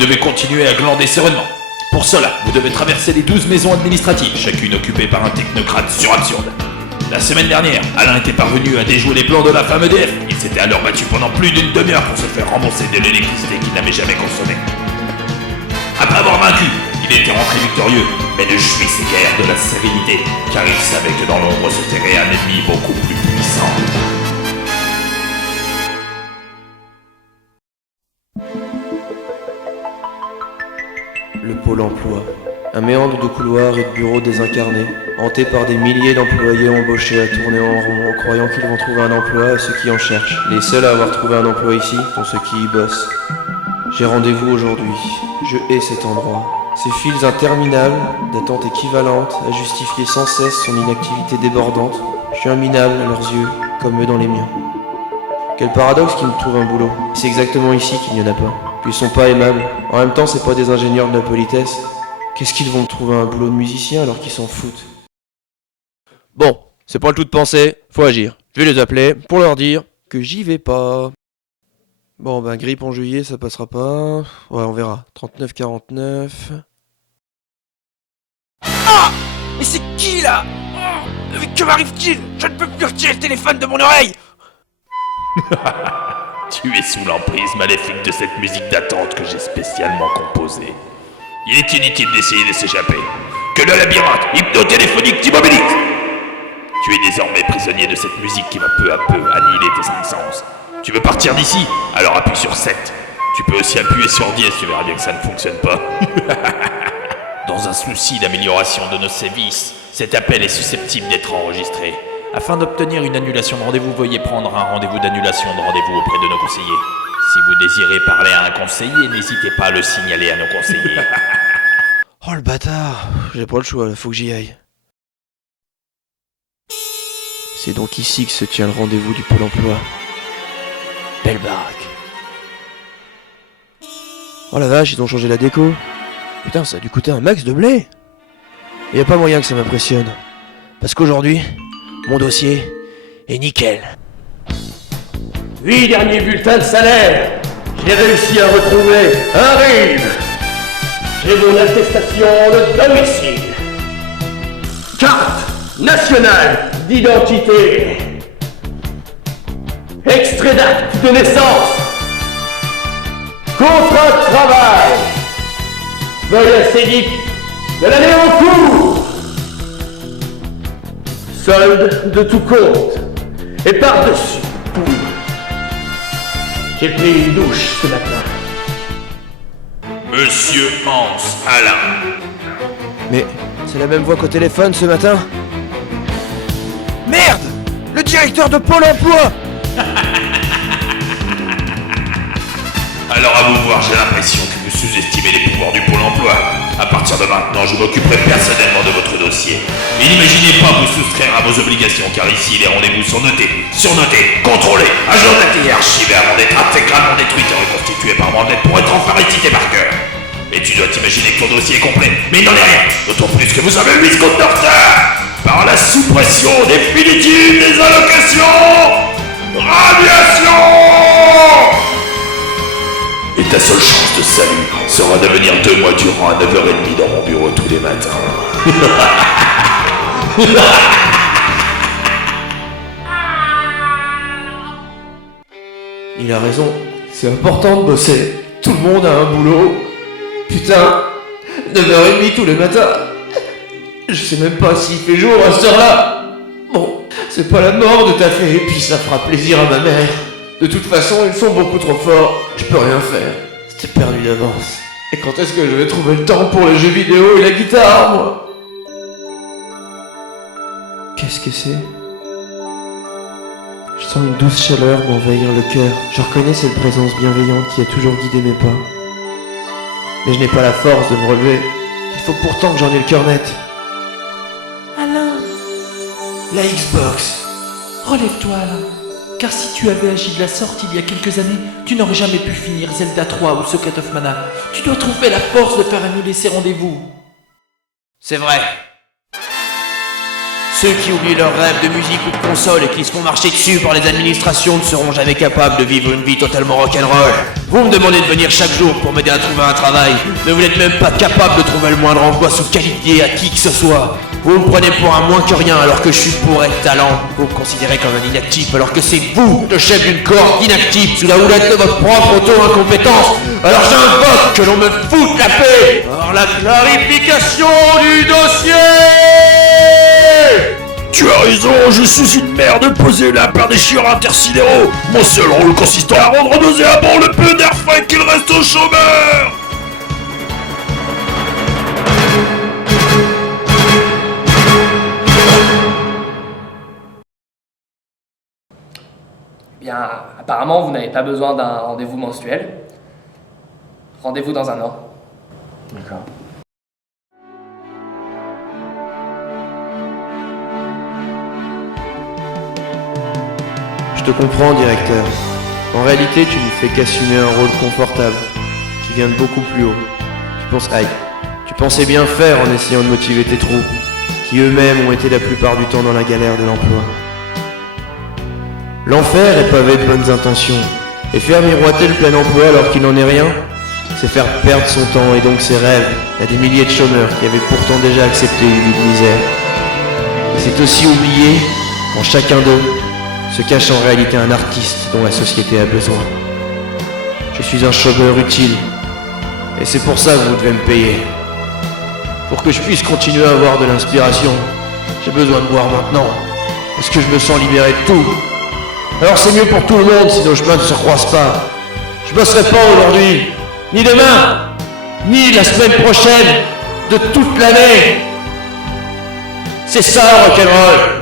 devez continuer à glander sereinement. Pour cela, vous devez traverser les 12 maisons administratives, chacune occupée par un technocrate surabsurde. La semaine dernière, Alain était parvenu à déjouer les plans de la femme EDF. Il s'était alors battu pendant plus d'une demi-heure pour se faire rembourser de l'électricité qu'il n'avait jamais consommée. Après avoir vaincu, il était rentré victorieux, mais ne jouissait guère de la sérénité, car il savait que dans l'ombre se terrait un ennemi beaucoup plus puissant. Le pôle emploi. Un méandre de couloirs et de bureaux désincarnés, hanté par des milliers d'employés embauchés à tourner en rond en croyant qu'ils vont trouver un emploi à ceux qui en cherchent. Les seuls à avoir trouvé un emploi ici sont ceux qui y bossent. J'ai rendez-vous aujourd'hui. Je hais cet endroit. Ces files interminables, d'attente équivalente, à justifier sans cesse son inactivité débordante. Je suis un minable à leurs yeux, comme eux dans les miens. Quel paradoxe qu'ils me trouvent un boulot. C'est exactement ici qu'il n'y en a pas. Puis ils sont pas aimables. En même temps, c'est pas des ingénieurs de la politesse. Qu'est-ce qu'ils vont trouver un boulot de musicien alors qu'ils s'en foutent? Bon, c'est pas le tout de penser, faut agir. Je vais les appeler pour leur dire que j'y vais pas. Bon ben grippe en juillet ça passera pas. Ouais on verra. 39-49. Ah! Mais c'est qui là? Oh, mais que m'arrive-t-il? Je ne peux plus retirer le téléphone de mon oreille! Tu es sous l'emprise maléfique de cette musique d'attente que j'ai spécialement composée. Il est inutile d'essayer de s'échapper. Que le labyrinthe hypnotéléphonique t'immobilise. Tu es désormais prisonnier de cette musique qui va peu à peu annihiler tes cinq sens. Tu veux partir d'ici? Alors appuie sur 7. Tu peux aussi appuyer sur 10, tu verras bien que ça ne fonctionne pas. Dans un souci d'amélioration de nos sévices, cet appel est susceptible d'être enregistré. Afin d'obtenir une annulation de rendez-vous, veuillez prendre un rendez-vous d'annulation de rendez-vous auprès de nos conseillers. Si vous désirez parler à un conseiller, n'hésitez pas à le signaler à nos conseillers. Oh le bâtard, j'ai pas le choix, là, faut que j'y aille. C'est donc ici que se tient le rendez-vous du pôle emploi. Belle baraque. Oh la vache, ils ont changé la déco. Putain, ça a dû coûter un max de blé. Y a pas moyen que ça m'impressionne. Parce qu'aujourd'hui, mon dossier est nickel. 8 derniers bulletins de salaire. J'ai réussi à retrouver un RIB. J'ai mon attestation de domicile. Carte nationale d'identité. Extrait d'acte de naissance. Contrat de travail. Feuille acédique de l'année en cours. Solde de tout compte. Et par-dessus, j'ai pris une douche ce matin. Monsieur Hans Alain. Mais c'est la même voix qu'au téléphone ce matin. Merde! Le directeur de Pôle emploi! Alors à vous voir, j'ai l'impression que vous sous-estimez les pouvoirs du Pôle emploi. À partir de maintenant, je m'occuperai personnellement de votre dossier. Et n'imaginez pas vous soustraire à vos obligations, car ici, les rendez-vous sont notés, surnotés, contrôlés, ajournés et archivés avant d'être intégralement détruits et reconstitués par moi pour être enfin récités par cœur. Et tu dois t'imaginer que ton dossier est complet, mais il n'en est rien, d'autant plus que vous avez 8 secondes de retard par la suppression définitive des allocations radiation. Et ta seule chance de salut sera de venir 2 mois durant à 9h30 dans mon bureau tous les matins. Il a raison, c'est important de bosser. Tout le monde a un boulot. Putain, 9h30 tous les matins. Je sais même pas s'il fait jour à cette heure-là. Bon, c'est pas la mort de taffer, et puis ça fera plaisir à ma mère. De toute façon, ils sont beaucoup trop forts, je peux rien faire. C'était perdu d'avance. Et quand est-ce que je vais trouver le temps pour les jeux vidéo et la guitare, moi? Qu'est-ce que c'est? Je sens une douce chaleur m'envahir le cœur. Je reconnais cette présence bienveillante qui a toujours guidé mes pas. Mais je n'ai pas la force de me relever. Il faut pourtant que j'en ai le cœur net. Alain, La Xbox. relève-toi Alain. Car si tu avais agi de la sorte il y a quelques années, tu n'aurais jamais pu finir Zelda 3 ou Secret of Mana. Tu dois trouver la force de faire annuler ces rendez-vous. C'est vrai. Ceux qui oublient leurs rêves de musique ou de console et qui se font marcher dessus par les administrations ne seront jamais capables de vivre une vie totalement rock'n'roll. Vous me demandez de venir chaque jour pour m'aider à trouver un travail, mais vous n'êtes même pas capable de trouver le moindre emploi sous qualité à qui que ce soit. Vous me prenez pour un moins que rien alors que je suis bourré de talent. Vous me considérez comme un inactif alors que c'est vous, le chef d'une cohorte d'inactifs sous la houlette de votre propre auto-incompétence. Alors j'invoque que l'on me foute la paix par la clarification du dossier. Tu as raison, je suis une merde posée là par des chieurs intersidéraux. Mon seul rôle consistant à rendre nauséabond le peu d'air frais qu'il reste aux chômeurs. Eh bien, apparemment, vous n'avez pas besoin d'un rendez-vous mensuel. Rendez-vous dans un an. D'accord. Je te comprends, directeur. En réalité, tu ne fais qu'assumer un rôle confortable, qui vient de beaucoup plus haut. Tu pensais bien faire en essayant de motiver tes troupes, qui eux-mêmes ont été la plupart du temps dans la galère de l'emploi. L'enfer est pavé de bonnes intentions, et faire miroiter le plein emploi alors qu'il n'en est rien, c'est faire perdre son temps et donc ses rêves à des milliers de chômeurs qui avaient pourtant déjà accepté une vie de misère. Et c'est aussi oublier qu'en chacun d'eux se cache en réalité un artiste dont la société a besoin. Je suis un chômeur utile, et c'est pour ça que vous devez me payer. Pour que je puisse continuer à avoir de l'inspiration, j'ai besoin de boire maintenant, parce que je me sens libéré de tout. Alors c'est mieux pour tout le monde si nos chemins ne se croisent pas. Je bosserai pas aujourd'hui, ni demain, ni la semaine prochaine, de toute l'année. C'est ça, rock'n'roll.